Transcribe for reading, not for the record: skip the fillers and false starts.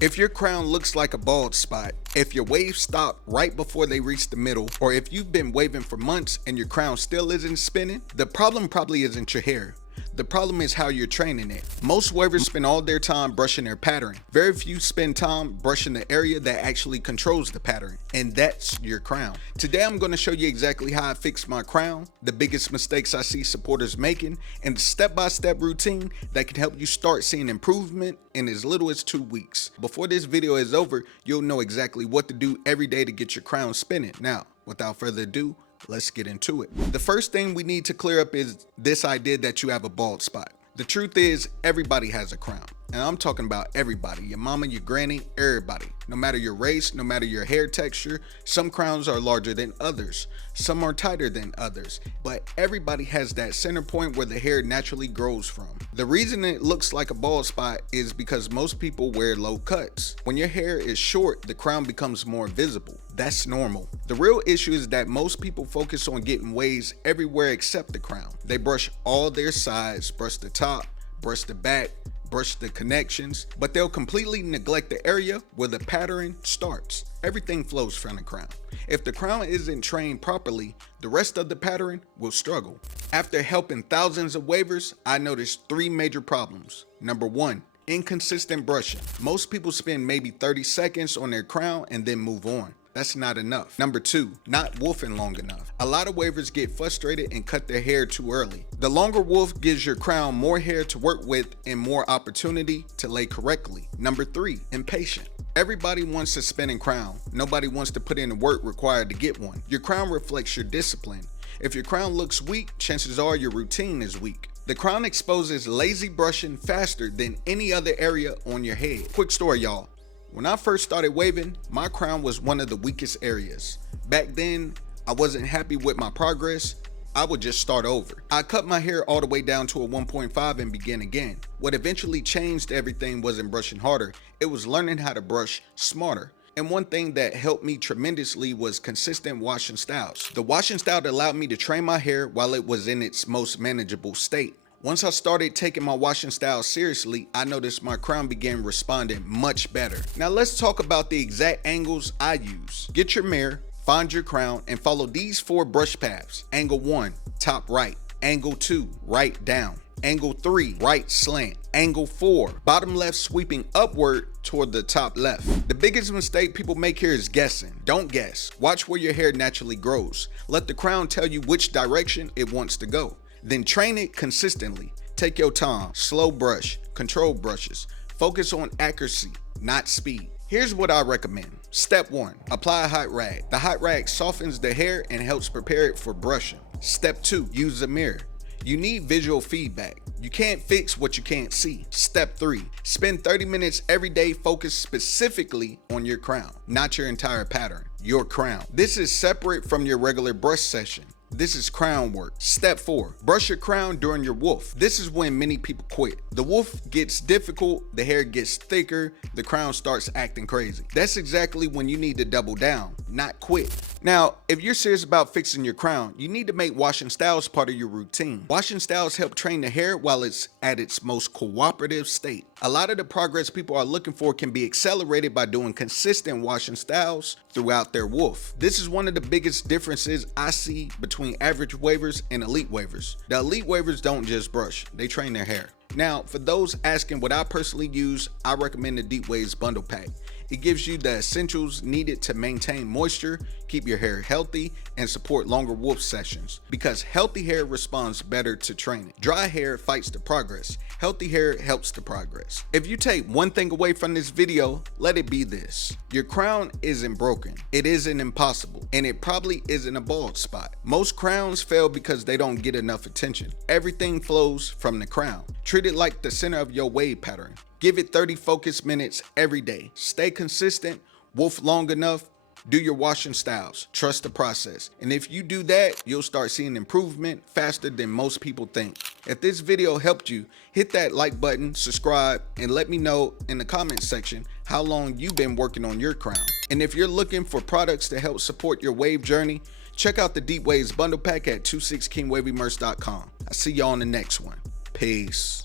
If your crown looks like a bald spot, if your waves stop right before they reach the middle, or if you've been waving for months and your crown still isn't spinning, the problem probably isn't your hair. The problem is how you're training it. Most wavers spend all their time brushing their pattern. Very few spend time brushing the area that actually controls the pattern, and that's your crown. Today I'm going to show you exactly how I fix my crown, the biggest mistakes I see supporters making, and the step-by-step routine that can help you start seeing improvement in as little as 2 weeks. Before this video is over, you'll know exactly what to do every day to get your crown spinning. Now, without further ado, let's get into it. The first thing we need to clear up is this idea that you have a bald spot. The truth is, everybody has a crown. And I'm talking about everybody, your mama, your granny, everybody. No matter your race, no matter your hair texture, some crowns are larger than others. Some are tighter than others, but everybody has that center point where the hair naturally grows from. The reason it looks like a bald spot is because most people wear low cuts. When your hair is short, the crown becomes more visible. That's normal. The real issue is that most people focus on getting waves everywhere except the crown. They brush all their sides, brush the top, brush the back, brush the connections, but they'll completely neglect the area where the pattern starts. Everything flows from the crown. If the crown isn't trained properly, the rest of the pattern will struggle. After helping thousands of wavers, I noticed 3 major problems. Number 1, inconsistent brushing. Most people spend maybe 30 seconds on their crown and then move on. That's not enough. Number 2, not woofing long enough. A lot of wavers get frustrated and cut their hair too early. The longer woof gives your crown more hair to work with and more opportunity to lay correctly. Number 3, impatient. Everybody wants a spinning crown. Nobody wants to put in the work required to get one. Your crown reflects your discipline. If your crown looks weak, chances are your routine is weak. The crown exposes lazy brushing faster than any other area on your head. Quick story, y'all. When I first started waving, my crown was one of the weakest areas. Back then, I wasn't happy with my progress. I would just start over. I cut my hair all the way down to a 1.5 and begin again. What eventually changed everything wasn't brushing harder, it was learning how to brush smarter. And one thing that helped me tremendously was consistent washing styles. The washing style allowed me to train my hair while it was in its most manageable state. Once I started taking my washing style seriously, I noticed my crown began responding much better. Now let's talk about the exact angles I use. Get your mirror, find your crown, and follow these 4 brush paths. Angle 1, top right. Angle 2, right down. Angle 3, right slant. Angle 4, bottom left sweeping upward toward the top left. The biggest mistake people make here is guessing. Don't guess. Watch where your hair naturally grows. Let the crown tell you which direction it wants to go. Then train it consistently. Take your time, slow brush, control brushes. Focus on accuracy, not speed. Here's what I recommend. Step 1, apply a hot rag. The hot rag softens the hair and helps prepare it for brushing. Step 2, use a mirror. You need visual feedback. You can't fix what you can't see. Step 3, spend 30 minutes every day focused specifically on your crown, not your entire pattern, your crown. This is separate from your regular brush session. This is crown work. Step 4, brush your crown during your woof. This is when many people quit. The woof gets difficult, the hair gets thicker, the crown starts acting crazy. That's exactly when you need to double down, not quit. Now, if you're serious about fixing your crown, you need to make washing styles part of your routine. Washing styles help train the hair while it's at its most cooperative state. A lot of the progress people are looking for can be accelerated by doing consistent washing styles throughout their woof. This is one of the biggest differences I see between average wavers and elite wavers. The elite wavers don't just brush, they train their hair. Now, for those asking what I personally use, I recommend the Deep Waves Bundle Pack. It gives you the essentials needed to maintain moisture, keep your hair healthy, and support longer woof sessions. Because healthy hair responds better to training. Dry hair fights the progress. Healthy hair helps the progress. If you take one thing away from this video, let it be this. Your crown isn't broken. It isn't impossible. And it probably isn't a bald spot. Most crowns fail because they don't get enough attention. Everything flows from the crown. Treat it like the center of your wave pattern. Give it 30 focused minutes every day. Stay consistent, woof long enough, do your washing styles, trust the process. And if you do that, you'll start seeing improvement faster than most people think. If this video helped you, hit that like button, subscribe, and let me know in the comment section how long you've been working on your crown. And if you're looking for products to help support your wave journey, check out the Deep Waves Bundle Pack at 26kingwavymerch.com. I'll see y'all on the next one. Peace.